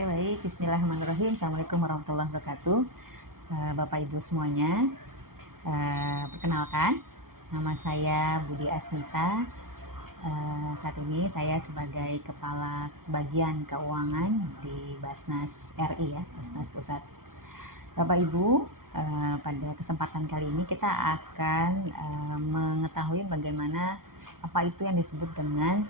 Oke, baik. Bismillahirrahmanirrahim. Assalamualaikum warahmatullahi wabarakatuh. Bapak Ibu semuanya, perkenalkan, nama saya Budi Asmita. Saat ini saya sebagai Kepala Bagian Keuangan di Basnas RI ya, Basnas Pusat. Bapak Ibu, pada kesempatan kali ini kita akan mengetahui bagaimana apa itu yang disebut dengan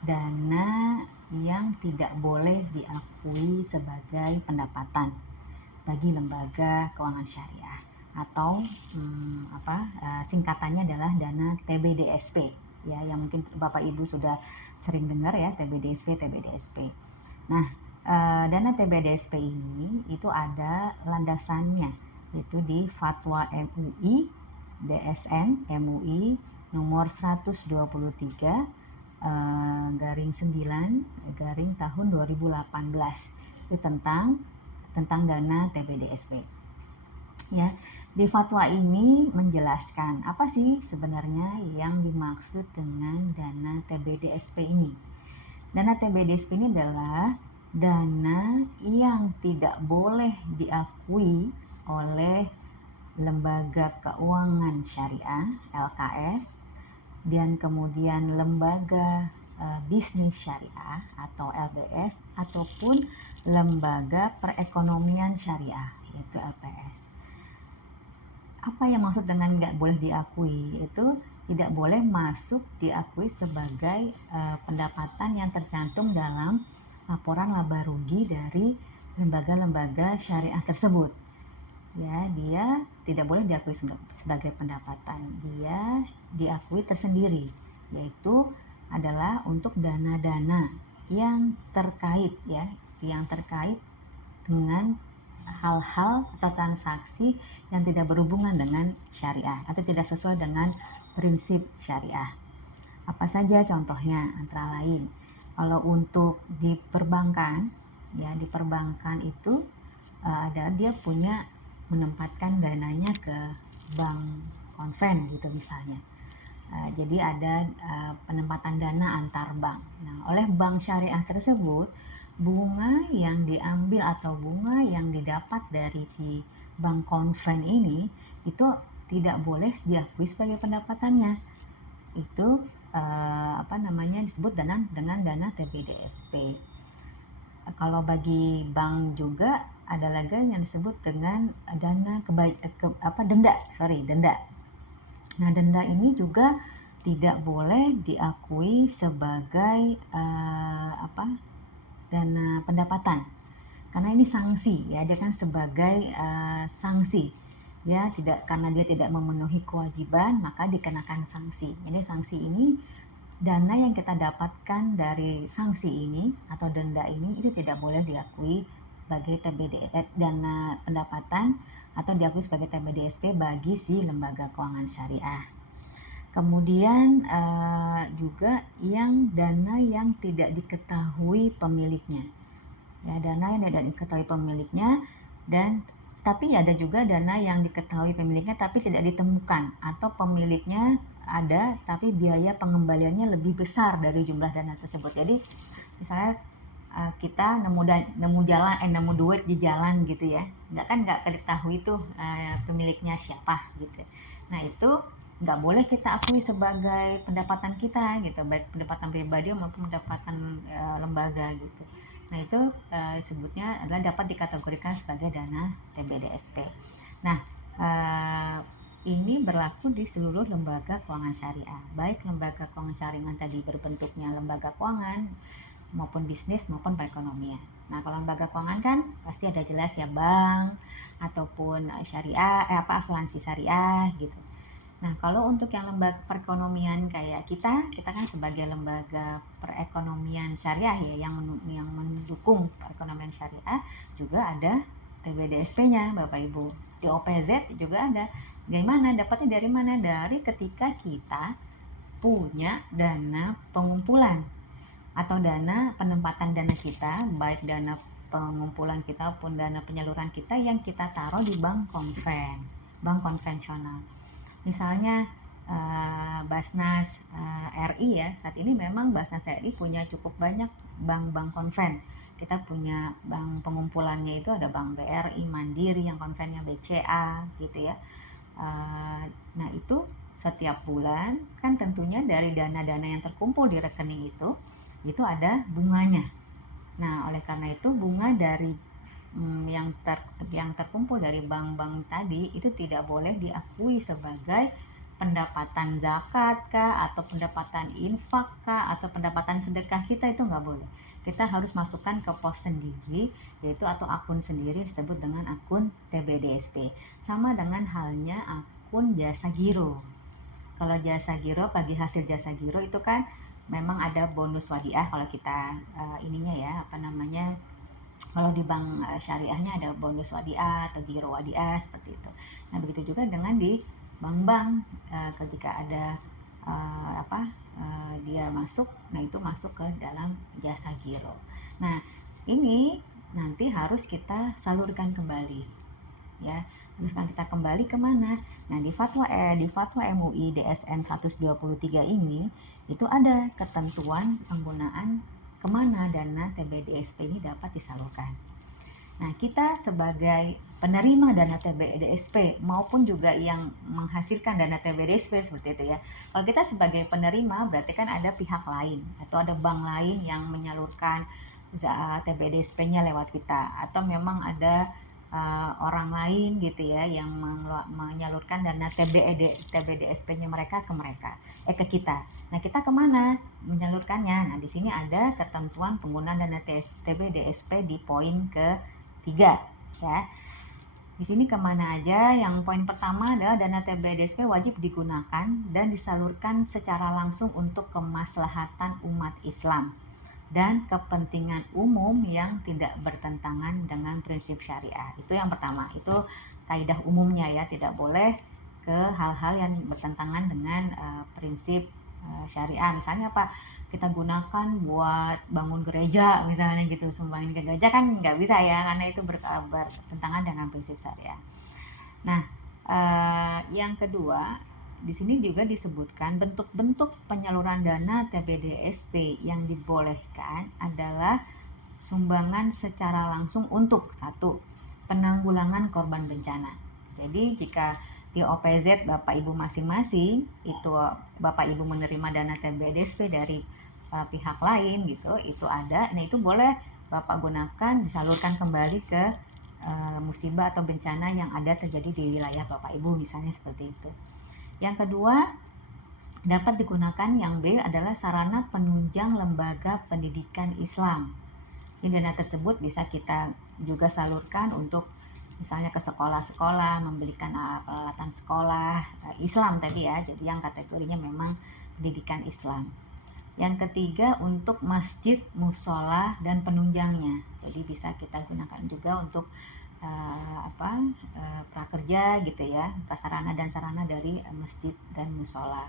dana yang tidak boleh diakui sebagai pendapatan bagi lembaga keuangan syariah atau singkatannya adalah dana TBDSP ya, yang mungkin Bapak Ibu sudah sering dengar ya, TBDSP. Nah, dana TBDSP ini itu ada landasannya, itu di Fatwa MUI DSN MUI nomor 123 garing 9 garing tahun 2018 itu tentang dana TBDSP ya. Di fatwa ini menjelaskan apa sih sebenarnya yang dimaksud dengan dana TBDSP ini. Dana TBDSP ini adalah dana yang tidak boleh diakui oleh lembaga keuangan syariah LKS dan kemudian lembaga bisnis syariah atau LBS ataupun lembaga perekonomian syariah yaitu LPS. Apa yang maksud dengan nggak boleh diakui? Itu tidak boleh masuk diakui sebagai pendapatan yang tercantum dalam laporan laba rugi dari lembaga-lembaga syariah tersebut. Ya, dia tidak boleh diakui sebagai pendapatan, dia diakui tersendiri, yaitu adalah untuk dana-dana yang terkait ya, yang terkait dengan hal-hal atau transaksi yang tidak berhubungan dengan syariah atau tidak sesuai dengan prinsip syariah. Apa saja contohnya? Antara lain, kalau untuk di perbankan ya, di perbankan itu ada dia punya menempatkan dananya ke bank konven gitu misalnya. Jadi ada penempatan dana antar bank. Nah, oleh bank syariah tersebut, bunga yang diambil atau bunga yang didapat dari si bank konven ini itu tidak boleh diakui sebagai pendapatannya. Itu disebut dengan dana TBDSP. Kalau bagi bank juga ada lagi yang disebut dengan dana denda. Nah, denda ini juga tidak boleh diakui sebagai dana pendapatan karena ini sanksi ya, dia kan sebagai sanksi ya, karena dia tidak memenuhi kewajiban maka dikenakan sanksi. Jadi sanksi ini, dana yang kita dapatkan dari sanksi ini atau denda ini itu tidak boleh diakui sebagai dana pendapatan atau diakui sebagai TBDSP bagi si lembaga keuangan syariah. Kemudian juga yang dana yang tidak diketahui pemiliknya. Ya, dana yang tidak diketahui pemiliknya, dan tapi ada juga dana yang diketahui pemiliknya tapi tidak ditemukan, atau pemiliknya ada tapi biaya pengembaliannya lebih besar dari jumlah dana tersebut. Jadi misalnya kita nemu duit di jalan gitu ya, nggak diketahui tuh pemiliknya siapa gitu. Nah, itu nggak boleh kita akui sebagai pendapatan kita gitu, baik pendapatan pribadi maupun pendapatan lembaga gitu. Nah, itu sebutnya adalah dapat dikategorikan sebagai dana TBDSP. Nah, ini berlaku di seluruh lembaga keuangan syariah, baik lembaga keuangan syariah yang tadi berbentuknya lembaga keuangan maupun bisnis maupun perekonomian. Nah, kalau lembaga keuangan kan pasti ada jelas ya, bank ataupun syariah asuransi syariah gitu. Nah, kalau untuk yang lembaga perekonomian kayak kita kan sebagai lembaga perekonomian syariah ya, yang mendukung perekonomian syariah, juga ada TBDSP-nya Bapak Ibu. Di OPZ juga ada. Gimana dapatnya? Dari mana? Dari ketika kita punya dana pengumpulan atau dana penempatan dana kita, baik dana pengumpulan kita maupun dana penyaluran kita yang kita taruh di bank konvensional. Misalnya Basnas RI ya, saat ini memang Basnas RI punya cukup banyak bank konven. kita punya bank pengumpulannya itu ada Bank BRI, Mandiri, yang konvennya BCA gitu ya. Nah itu setiap bulan kan tentunya dari dana-dana yang terkumpul di rekening itu ada bunganya. Nah oleh karena itu bunga dari yang terkumpul dari bank-bank tadi itu tidak boleh diakui sebagai pendapatan zakat kah, atau pendapatan infak kah, atau pendapatan sedekah kita, itu nggak boleh. Kita harus masukkan ke pos sendiri, yaitu atau akun sendiri disebut dengan akun TBDSP. Sama dengan halnya akun jasa giro. Kalau jasa giro, bagi hasil jasa giro itu kan memang ada bonus wadiah kalau kita ininya ya, kalau di bank syariahnya ada bonus wadiah atau giro wadiah seperti itu. Nah begitu juga dengan di bank-bank ketika ada dia masuk, nah itu masuk ke dalam jasa giro. Nah ini nanti harus kita salurkan kembali ya. Haruskan kita kembali kemana? Nah di fatwa MUI DSN 123 ini itu ada ketentuan penggunaan kemana dana TBDSP ini dapat disalurkan. Nah, kita sebagai penerima dana TBDSP maupun juga yang menghasilkan dana TBDSP seperti itu ya. Kalau kita sebagai penerima berarti kan ada pihak lain atau ada bank lain yang menyalurkan TBDSP-nya lewat kita, atau memang ada orang lain gitu ya yang menyalurkan dana TBDSP-nya mereka ke kita. Nah, kita kemana menyalurkannya? Nah, di sini ada ketentuan penggunaan dana TBDSP di poin ke-3 ya. Di sini kemana aja? Yang poin pertama adalah dana TBDSP wajib digunakan dan disalurkan secara langsung untuk kemaslahatan umat Islam dan kepentingan umum yang tidak bertentangan dengan prinsip syariah. Itu yang pertama, itu kaidah umumnya ya, tidak boleh ke hal-hal yang bertentangan dengan prinsip syariah. Misalnya apa? Kita gunakan buat bangun gereja misalnya gitu, sumbangin ke gereja kan nggak bisa ya, karena itu bertentangan dengan prinsip syariah. Nah, yang kedua, di sini juga disebutkan bentuk-bentuk penyaluran dana TBDSP yang dibolehkan adalah sumbangan secara langsung untuk satu, penanggulangan korban bencana. Jadi jika di OPZ Bapak Ibu masing-masing itu Bapak Ibu menerima dana TBDSP dari pihak lain gitu, itu ada, nah itu boleh Bapak gunakan disalurkan kembali ke musibah atau bencana yang ada terjadi di wilayah Bapak Ibu misalnya seperti itu. Yang kedua, dapat digunakan yang B adalah sarana penunjang lembaga pendidikan Islam. Ini dana tersebut bisa kita juga salurkan untuk misalnya ke sekolah-sekolah, membelikan peralatan sekolah Islam tadi ya, jadi yang kategorinya memang pendidikan Islam. Yang ketiga, untuk masjid, musola, dan penunjangnya. Jadi bisa kita gunakan juga untuk prakerja gitu ya, prasarana dan sarana dari masjid dan musola.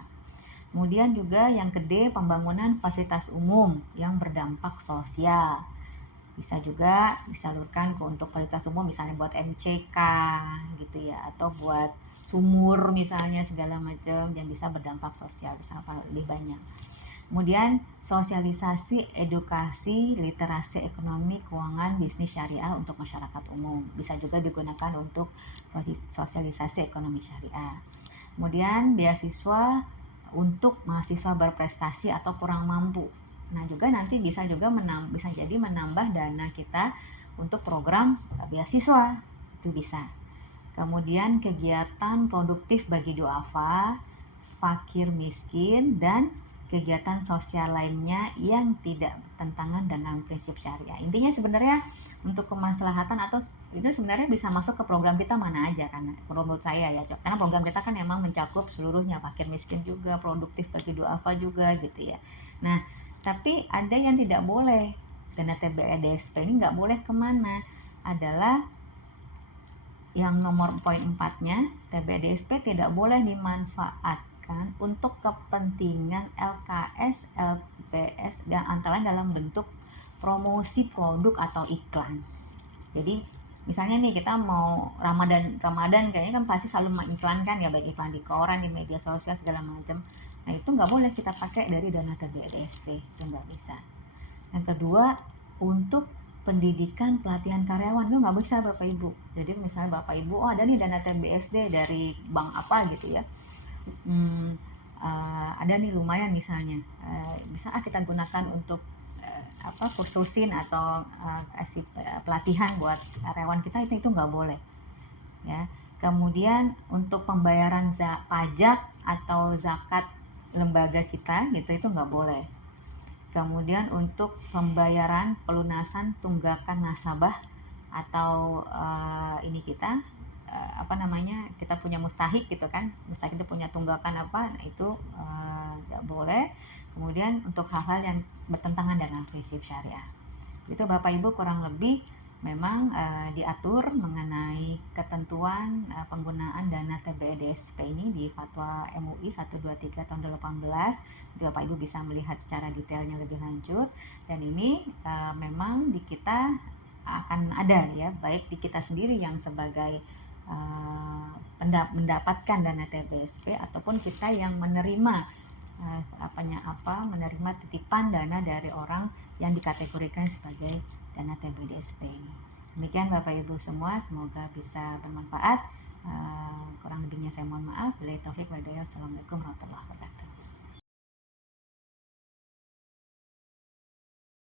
Kemudian juga yang kedua, pembangunan fasilitas umum yang berdampak sosial. Bisa juga disalurkan untuk fasilitas umum, misalnya buat MCK gitu ya, atau buat sumur misalnya segala macam yang bisa berdampak sosial, bisa lebih banyak. Kemudian sosialisasi, edukasi, literasi ekonomi, keuangan, bisnis syariah untuk masyarakat umum. Bisa juga digunakan untuk sosialisasi ekonomi syariah. Kemudian beasiswa untuk mahasiswa berprestasi atau kurang mampu. Nah juga nanti bisa jadi menambah dana kita untuk program beasiswa, itu bisa. Kemudian kegiatan produktif bagi duafa, fakir miskin, dan kegiatan sosial lainnya yang tidak bertentangan dengan prinsip syariah. Intinya sebenarnya untuk kemaslahatan atau itu sebenarnya bisa masuk ke program kita mana aja kan, menurut saya ya, karena program kita kan memang mencakup seluruhnya, fakir miskin juga, produktif bagi duafa juga gitu ya. Nah tapi ada yang tidak boleh, dana TBDSP ini nggak boleh kemana, adalah yang nomor poin 4-nya, TBDSP tidak boleh dimanfaatkan untuk kepentingan LKS, LPS, dan antara lain dalam bentuk promosi produk atau iklan. Jadi misalnya nih kita mau Ramadan kayaknya kan pasti selalu mengiklankan ya, baik iklan di koran, di media sosial segala macam. Nah itu nggak boleh kita pakai dari dana TBDSP, itu nggak bisa. Yang kedua, untuk pendidikan pelatihan karyawan itu nggak bisa Bapak Ibu. Jadi misalnya Bapak Ibu, oh ada nih dana TBSD dari bank apa gitu ya, hmm, ada nih lumayan misalnya, bisa kita gunakan untuk kursusin atau kasih pelatihan buat karyawan kita, itu nggak boleh ya. Kemudian untuk pembayaran pajak atau zakat lembaga kita gitu, itu nggak boleh. Kemudian untuk pembayaran pelunasan tunggakan nasabah atau ini kita kita punya mustahik gitu kan, mustahik itu punya tunggakan apa, nah itu nggak boleh. Kemudian untuk hal-hal yang bertentangan dengan prinsip syariah, itu Bapak Ibu kurang lebih memang diatur mengenai ketentuan penggunaan dana TBDSP ini di Fatwa MUI 123 tahun 18. Jadi Bapak Ibu bisa melihat secara detailnya lebih lanjut, dan ini memang di kita akan ada ya, baik di kita sendiri yang sebagai mendapatkan dana TBSP ataupun kita yang menerima menerima titipan dana dari orang yang dikategorikan sebagai dana TBDSP ini. Demikian Bapak Ibu semua, semoga bisa bermanfaat. Kurang lebihnya saya mohon maaf. Wabillahi taufik wal hidayah. Assalamualaikum warahmatullahi wabarakatuh.